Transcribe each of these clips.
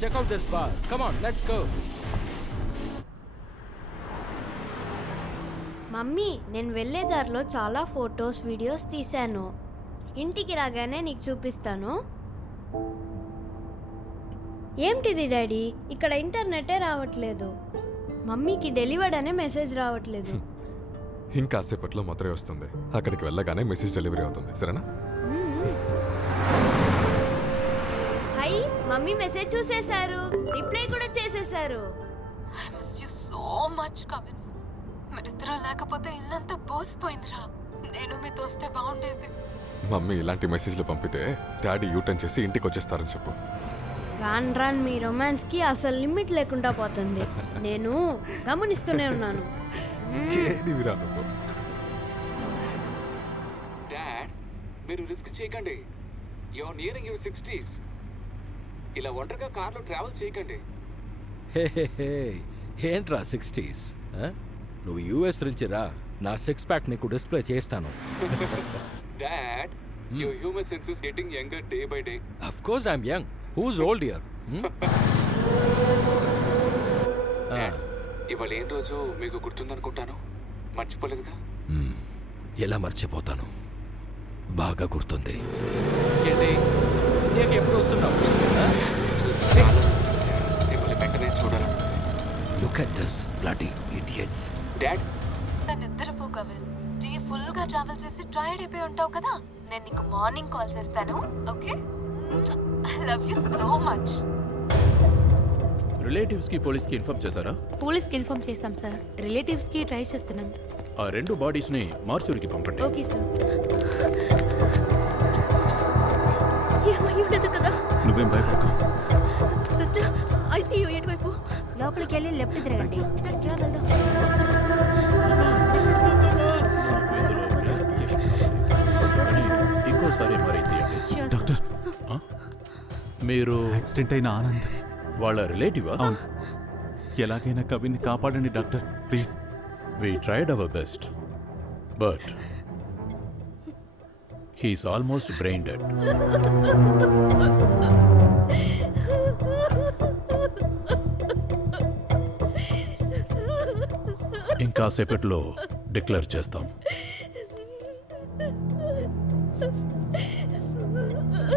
Check out this bar. Come on, let's go. Mummy నేను వెళ్ళే దారిలో చాలా ఫొటోస్ వీడియోస్ తీశాను. ఇంటికి రాగానే నీకు చూపిస్తాను. ఏంటిది డాడీ, ఇక్కడ ఇంటర్నెటే రావట్లేదు. మమ్మీకి డెలివర్డ్ అనే మెసేజ్ రావట్లేదు. ఇంకాసేపట్లో మొదలై వస్తుంది. అక్కడికి వెళ్ళగానే మెసేజ్ డెలివరీ అవుతుంది, సరేనా? హై, మమ్మీ మెసేజ్ చూసేశారు, రిప్లై కూడా చేసేశారు. I miss you so much, Kavin. మీరిద్దరూ లేకపోతే ఇల్లంతా బోసిపోయిందిరా. నేను మీతో వస్తే బాగుండేది. మమ్మీ ఇలాంటి మెసేజ్లు పంపితే డాడీ యూటర్న్ చేసి ఇంటికి వచ్చేస్తారని చెప్పు. రాన్ రాన్ మీ రొమాన్స్కి అసలు లిమిట్ లేకుండా పోతుంది. నేను గమనిస్తూనే ఉన్నాను. డాడ్, మీరు రిస్క్ చేయకండి. You are nearing your 60s. ఇలా ఒంటరిగా కార్లో ట్రావెల్ చేయకండి. హే ఏంట్రా 60s? నువ్వు యూఎస్ నుంచి రా, నా 6 ప్యాక్ నీకు డిస్ప్లే చేస్తాను. Dad, your humour sense is getting younger day by day. Of course I'm young. Who's old here? Dad, ఇవాళ ఏం రోజు మీకు గుర్తుందనుకుంటాను. మర్చిపోలేదుగా? ఎలా మర్చిపోతాను, బాగా గుర్తుంది. ఏంటి నీకు ఎప్పుడు వస్తున్నావు? చూసి చాలా రోజులు డాడ్. మిమ్మల్ని వెంటనే చూడాలను. Look at this bloody idiots. Dad, నిద్రపో కవిన్. డే ఫుల్ గా ట్రావెల్ చేసి టైర్డ్ అయిపోయి ఉంటావు కదా. నేను నీకు మార్నింగ్ కాల్ చేస్తాను, okay? I love you so much. Relatives కి పోలీస్ కి ఇన్ఫార్మ్ చేశారా? పోలీస్కి ఇన్ఫార్మ్ చేశాం సార్. రిలేటివ్స్కి ట్రై చేస్తున్నాం. ఆ 2 బాడీస్ ని మార్చురికి పంపండి. Okay sir. ఏమై ఉండదు కదా. నువ్వేం భయపడకు. సిస్టర్, ఐసీయూ ఎటువైపు? లోపలికి వెళ్ళి లెఫ్ట్ తిరగండి. ఇంకోసారి మరి డాక్టర్, మీరు యాక్సిడెంట్ అయిన ఆనంద్ వాళ్ళ రిలేటివా? అవును. ఎలాగైనా కవిన్ని కాపాడండి doctor, please. We tried our best, but he's almost brain dead. ఇంకాసేపట్లో డిక్లేర్ చేస్తాం.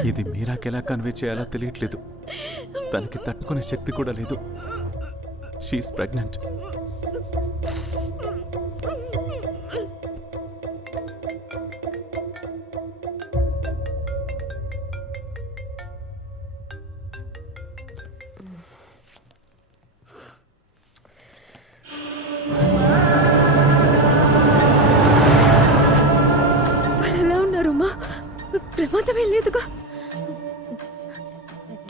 ఇది మీరాకెలా కన్వే చేయాలో తెలియట్లేదు. తనకి తట్టుకునే శక్తి కూడా లేదు. She's pregnant. వాళ్ళు ఎలా ఉన్నారమ్మా? ప్రమాదమే లేదుగా.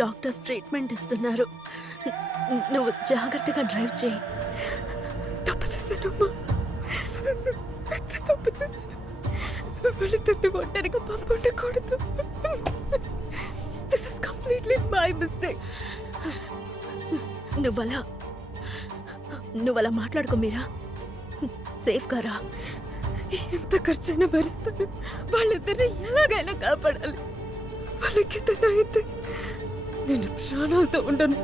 డాక్టర్స్ ట్రీట్మెంట్ ఇస్తున్నారు. నువ్వు జాగ్రత్తగా డ్రైవ్ చేయి. తప్పు చేశానమ్మా, తప్పు చేశాను. వాళ్ళిద్దరిని ఒంటరిగా పంపకూడదు. This is completely my mistake. నువ్వలా మాట్లాడుకో మీరా. సేఫ్గా రా. ఎంత ఖర్చైనా భరిస్తాను. వాళ్ళిద్దరిని ఎలాగైనా కాపాడాలి. వాళ్ళకి అయితే నేను ప్రాణాలతో ఉండను.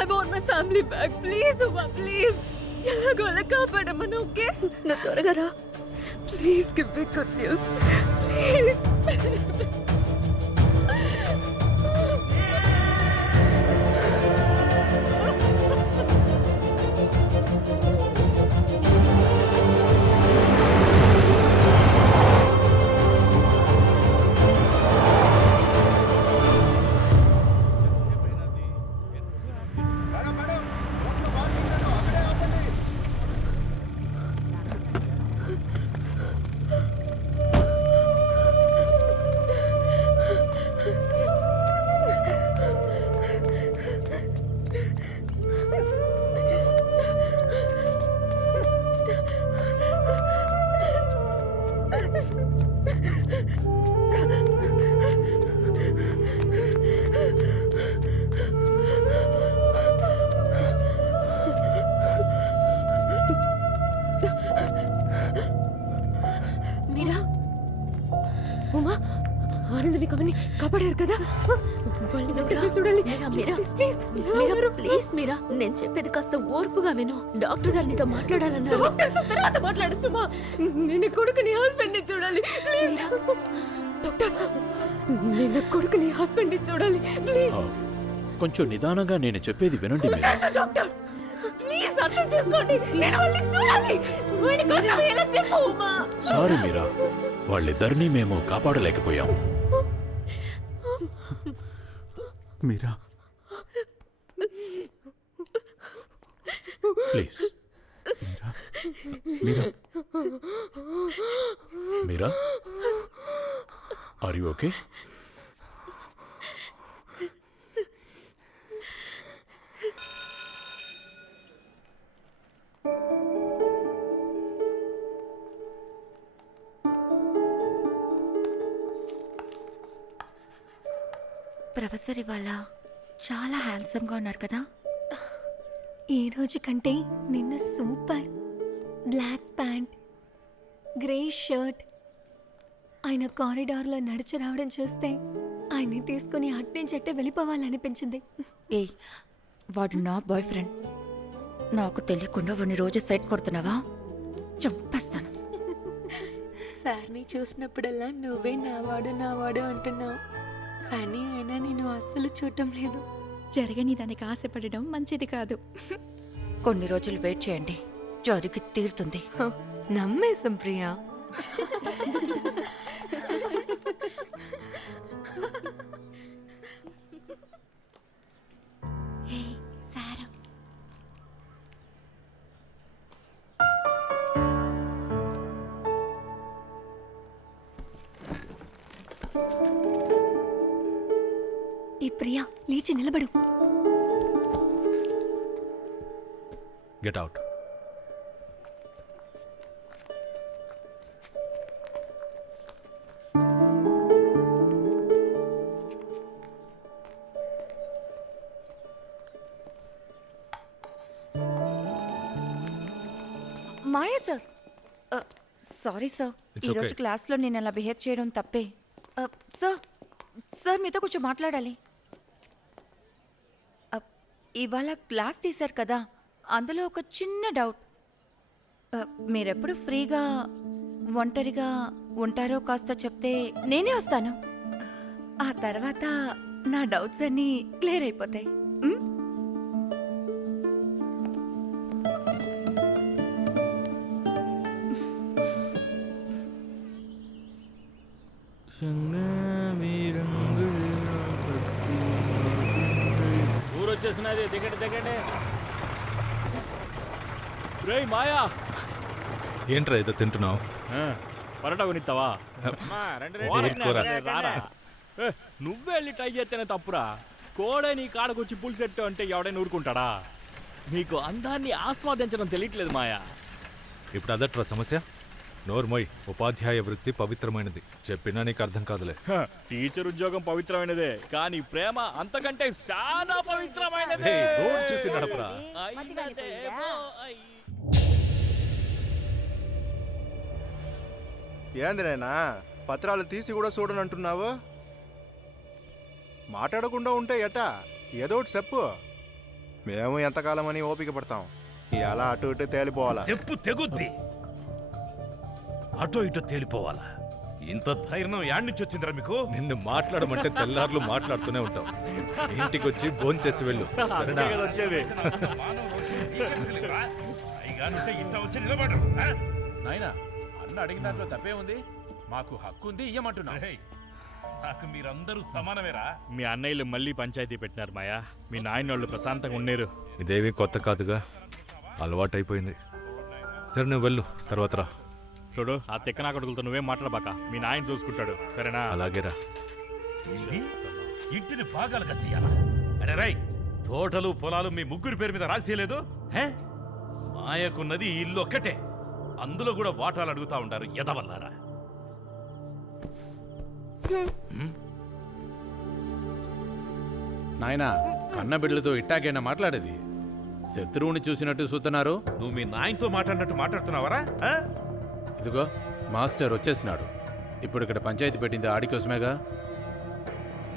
I want my family back. Please Uma, please. ఎలాగో అలా కాపాడమను, ఓకే? నా త్వరగా రా. Please give me good news, please. Meera, Uma, ఆనందని కవిని కాపాడారు కదా. చూడాలి ప్లీజ్ ప్లీజ్ మీరా నేను చెప్పేది కాస్త ఓర్పుగా విను డాక్టర్ గారు నీతో మాట్లాడాలన్నారు. డాక్టర్తో తర్వాత మాట్లాడచ్చు మా. నేను కొడుకుని హస్బెండ్ని చూడాలి ప్లీజ్. డాక్టర్ నేను కొడుకుని హస్బెండ్ని చూడాలి ప్లీజ్. కొంచెం నిదానంగా నేను చెప్పేది వినండి మీరా. డాక్టర్ ప్లీజ్ అర్థం చేసుకోండి. నేను వాళ్ళని చూడాలి. వాడికి అర్థమయ్యేలా చెప్పు మా. సారీ మీరా, వాళ్ళిద్దరినీ మేము కాపాడలేకపోయాము. Meera please Meera, Meera, are you okay? Professor ఇవాళ చాలా హ్యాండ్సమ్గా ఉన్నారు కదా. ఈ రోజు కంటే నిన్న super. Black pant, grey shirt. ఆయన కారిడార్లో నడిచి రావడం చూస్తే ఆయన్ని తీసుకుని అట్నుంచట్టే వెళ్ళిపోవాలనిపించింది. ఏయ్, వాడు నా బాయ్ ఫ్రెండ్. నాకు తెలియకుండా వాడిని రోజు సైట్ కొడుతున్నావా? చంపేస్తాను. సార్ని చూసినప్పుడల్లా నువ్వే నావాడు అంటున్నావు, కానీ ఆయన నేను అస్సలు చూడటం లేదు. జరగని దానికి ఆశపడడం మంచిది కాదు. కొన్ని రోజులు వెయిట్ చేయండి, జరిగి తీరుతుంది. నమ్మేశం ప్రియా. సారా ఈ ప్రియా లేచి నిలబడు. Get out. Maya sir, sorry sir, It's ఈరోజు okay. క్లాస్లో నేను అలా బిహేవ్ చేయడం తప్పే. సార్, సార్ మీతో కొంచెం మాట్లాడాలి. ఇవాళ క్లాస్ తీశారు కదా, అందులో ఒక చిన్న డౌట్. మీరెప్పుడు ఫ్రీగా ఒంటరిగా ఉంటారో కాస్త చెప్తే నేనే వస్తాను. ఆ తర్వాత నా డౌట్స్ అన్నీ క్లియర్ అయిపోతాయి. మ్? ఊరొచ్చేసినది, దిగండి దిగండి. రేయ్ మాయా, ఏంట్రా ఏదో తింటున్నావు? పరోటా కొనిస్తావా? కూర. రారా, నువ్వే వెళ్ళి ట్రై చేస్తేనే తప్పురా. కోడే నీ కాడకొచ్చి పులిసెట్టు అంటే ఎవడైనా ఊరుకుంటాడా? నీకు అందాన్ని ఆస్వాదించడం తెలియట్లేదు మాయా. ఇప్పుడు అదట్రా సమస్య. నోర్మోయ్, ఉపాధ్యాయ వృత్తి పవిత్రమైనది. చెప్పినా నీకు అర్థం కాదులే. టీచర్ ఉద్యోగం పవిత్రమైనదే, కానీ ప్రేమ అంతకంటే చాలా పవిత్రమైనది. ఏయ్, రోడ్ చూసి నడపరా. ఏందినైనా పత్రాలు తీసి కూడా చూడనంటున్నావు? మాట్లాడకుండా ఉంటే ఎటా? ఏదో ఒకటి చెప్పు. మేము ఎంతకాలం అని ఓపిక పడతాం. ఇవాళ అటు ఇటు తేలిపోవాలా? చెప్పు తెగుద్ది. అటో ఇటో తేలిపోవాలా? ఇంత ధైర్యం యాడ్ నుంచి వచ్చిందిరా మీకు? నిన్ను మాట్లాడమంటే తెల్లార్లు మాట్లాడుతూనే ఉంటావు. ఇంటికి వచ్చి భోంచేసి వెళ్ళు, సరేనా? వచ్చేది నాయనా, అన్న అడిగిన దాంట్లో తప్పే ఉంది. మాకు హక్కు ఉంది, ఇయ్యమంటున్నా. నాకు మీరందరూ సమానమేరా. మీ అన్నయ్యలు మళ్ళీ పంచాయతీ పెట్టినారు మాయా. మీ నాయనోళ్ళు ప్రశాంతంగా ఉన్నారు. ఇదేవి కొత్త కాదుగా, అలవాటైపోయింది. సరే నువ్వు వెళ్ళు, తర్వాత రా. చూడు, ఆ తిక్కనా కొడుకులతో నువ్వేం మాట్లాడబాక. మీ నాయన చూసుకుంటాడు, సరేనా? అలాగేరా. ఇంటిని భాగాలు కసేయాలా? అరే రై, తోటలు పొలాలు మీ ముగ్గురు పేరు మీద రాసేయలేదు. మాయకున్నది ఈ ఇల్లు ఒక్కటే, అందులో కూడా వాటాలు అడుగుతా ఉంటారు ఎదవల్లారా. నాయనా, కన్న బిడ్డలతో ఇట్టాగైనా మాట్లాడేది? శత్రువుని చూసినట్టు చూస్తున్నారు. నువ్వు మీ నాయనతో మాట్లాడినట్టు మాట్లాడుతున్నావరా? ఇదిగో మాస్టర్ వచ్చేసినాడు. ఇప్పుడు ఇక్కడ పంచాయతీ పెట్టింది ఆడి కోసమేగా.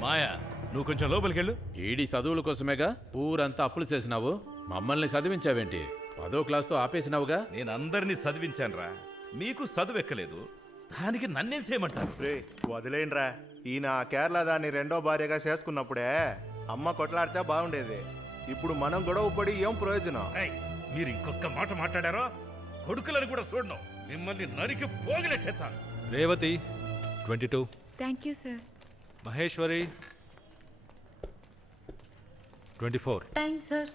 మాయా, నువ్వు కొంచెం లోపలికి వెళ్ళు. ఈడి చదువుల కోసమేగా ఊరంతా అప్పులు చేసినావు. మమ్మల్ని చదివించావేంటి? 10వ క్లాస్తో ఆపేసినావుగా. నేను అందరినీ చదివించానురా, మీకు చదువు ఎక్కలేదు, దానికి నన్నేం చేయమంటారు? రే వదిలేండ్రా. ఈయన ఆ కేరళ దాన్ని రెండో భార్యగా చేసుకున్నప్పుడే అమ్మ కొట్లాడితే బాగుండేది. ఇప్పుడు మనం గొడవ పడి ఏం ప్రయోజనం? ఏయ్, మీరు ఇంకొక మాట మాట్లాడారో కొడుకులను కూడా చూడను, మిమ్మల్ని నరికి పోగిలెట్టేస్తాను. Revathi 22. Thank you sir. Maheshwari 24. Thanks sir.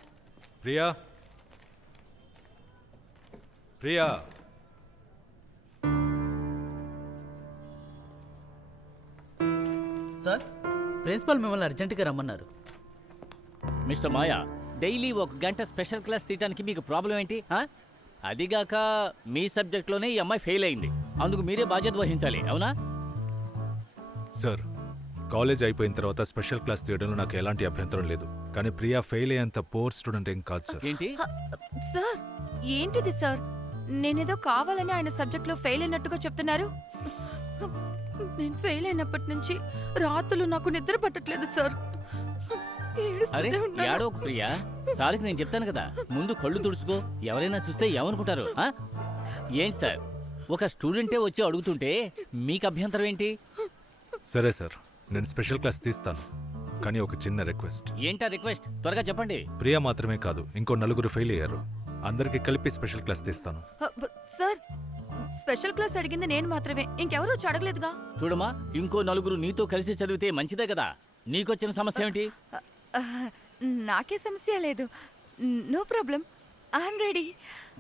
Priya Priya sir, principal మిమ్మల్ని అర్జెంటుగా రమ్మన్నారు. మిస్టర్ మాయా, డైలీ 1 గంట స్పెషల్ క్లాస్ తీయడానికి మీకు ప్రాబ్లం ఏంటి? అదిగాక మీ సబ్జెక్ట్లోనే ఈ అమ్మాయి ఫెయిల్ అయింది, అందుకు మీరే బాధ్యత వహించాలి, అవునా? సార్, కాలేజ్ అయిపోయిన తర్వాత స్పెషల్ క్లాస్ తీయడంలో నాకు ఎలాంటి అభ్యంతరం లేదు. కానీ ప్రియా ఫెయిల్ అయ్యేంత పోర్ స్టూడెంట్ ఏం కాదు సార్. ఏంటి సార్, ఏంటిది సార్? నేనేదో కావాలని ఆయన సబ్జెక్ట్లో ఫెయిల్ అయినట్టుగా చెప్తున్నారు. నేను ఫెయిల్ అయినప్పటి నుంచి రాత్రులు నాకు నిద్ర పట్టట్లేదు సార్. అరే ఏడోకు ప్రియా, సార్కి నేను చెప్తాను కదా, ముందు కళ్ళు తుడుచుకో, ఎవరైనా చూస్తే ఏమనుకుంటారు? ఏంటి సార్, ఒక స్టూడెంటే వచ్చి అడుగుతుంటే మీకు అభ్యంతరం ఏంటి? సరే సార్, నేను స్పెషల్ క్లాస్ తీస్తాను. కానీ ఒక చిన్న రిక్వెస్ట్. ఏంటా రిక్వెస్ట్? త్వరగా చెప్పండి. ప్రియా మాత్రమే కాదు, ఇంకో 4 ఫెయిల్ అయ్యారు. అందరికి కలిపి స్పెషల్ క్లాస్ తీస్తాను. సార్, స్పెషల్ క్లాస్ అడిగింది నేను మాత్రమే, ఇంకెవరూ వచ్చి అడగలేదుగా. చూడమ్మా, ఇంకో 4 నీతో కలిసి చదివితే మంచిదే కదా. నీకొచ్చిన సమస్య ఏమిటి? నాకే సమస్య లేదు. No problem, I'm ready.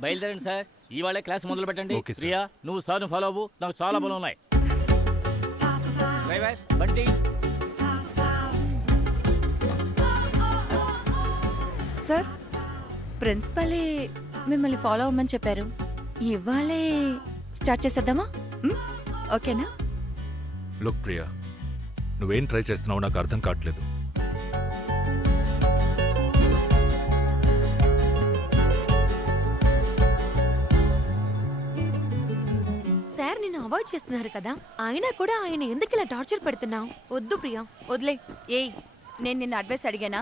బయలుదేరండి సార్, ఇవాళ క్లాస్ మొదలు పెట్టండి. Okay sir. ప్రియా, నువ్వు సార్ను ఫాలో అవ్వు, నాకు చాలా పనులు ఉన్నాయి. డ్రైవర్, బండి. సార్, ప్రిన్సిపలే మిమ్మల్ని ఫాలో అవ్వమని చెప్పారు. ఇవాళే స్టార్ట్ చేసేద్దామా? ఓకేనా? లుక్ ప్రియా, నువ్వేం ట్రై చేస్తున్నావో నాకు అర్థం కావట్లేదు. సార్ నిన్ను అవాయిడ్ చేస్తున్నారు కదా, అయినా కూడా ఆయన ఎందుకు ఇలా టార్చర్ పెడుతున్నావు? వద్దు ప్రియా, వదిలే. ఏయ్, నేను నిన్న అడ్వైస్ అడిగానా?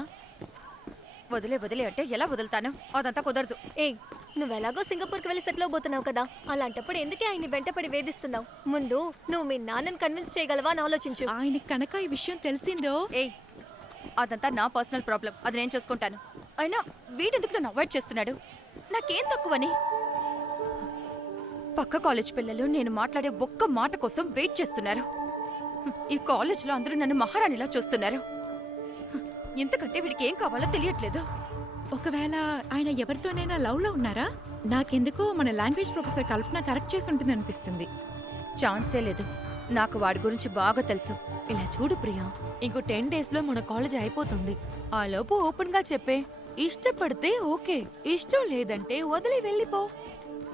వదిలే వదిలే అంటే ఎలా వదులుతాను? అదంతా కుదరదు. ఏయ్, నువ్వెలాగో సింగపూర్కి వెళ్ళి సెటిల్ అవబోతున్నావు కదా, అలాంటప్పుడు ఎందుకే ఆయన్ని వెంటపడి వేధిస్తున్నావు? ముందు నువ్వు మీ నాన్నని కన్విన్స్ చేయగలవా అని ఆలోచించు. ఆయన కనుక ఈ విషయం తెలిసిందో. ఏయ్, అదంతా నా పర్సనల్ ప్రాబ్లం, అది నేను చూసుకుంటాను. అయినా వీడెందుకు నన్ను అవాయిడ్ చేస్తున్నాడు? నాకేం తక్కువని? పక్క కాలేజ్ పిల్లలు నేను మాట్లాడే ఒక్క మాట కోసం వెయిట్ చేస్తున్నారు. ఈ కాలేజ్లో అందరూ నన్ను మహారాణిలా చూస్తున్నారు. ఇంతకంటే వీడికి ఏం కావాలో తెలియట్లేదు. ఒకవేళ ఆయన ఎవరితోనైనా లవ్లో ఉన్నారా? నాకెందుకో మన లాంగ్వేజ్ ప్రొఫెసర్ కల్పన కరెక్ట్ చేసి ఉంటుంది అనిపిస్తుంది. ఛాన్సే లేదు, నాకు వాడి గురించి బాగా తెలుసు. ఇలా చూడు ప్రియా, ఇంకో 10 days లో మన కాలేజ్ అయిపోతుంది. ఆ లోపు ఓపెన్ గా చెప్పే, ఇష్టపడితే ఓకే, ఇష్టం లేదంటే వదిలి వెళ్ళిపో.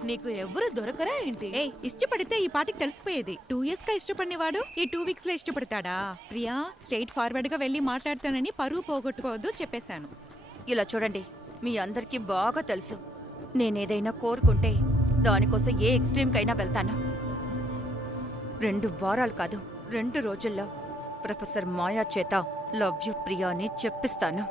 నీకు ఎవరు దొరకరా ఏంటి? ఏ, ఇష్టపడితే ఈ పాటికి తెలిసిపోయేది. 2 years గా ఇష్టపడినవాడు ఈ 2 weeks లో ఇష్టపడతాడా? ప్రియా, స్ట్రైట్ ఫార్వర్డ్ గా వెళ్ళి మాట్లాడతానని పరువు పోగొట్టుకోవద్దు చెప్పేశాను. ఇలా చూడండి, మీ అందరికీ బాగా తెలుసు, నేనేదైనా కోరుకుంటే దానికోసం ఏ ఎక్స్ట్రీమ్కైనా వెళ్తాను. 2 వారాలు కాదు, 2 రోజుల్లో ప్రొఫెసర్ మాయా చేత లవ్ యూ ప్రియా అని చెప్పిస్తాను.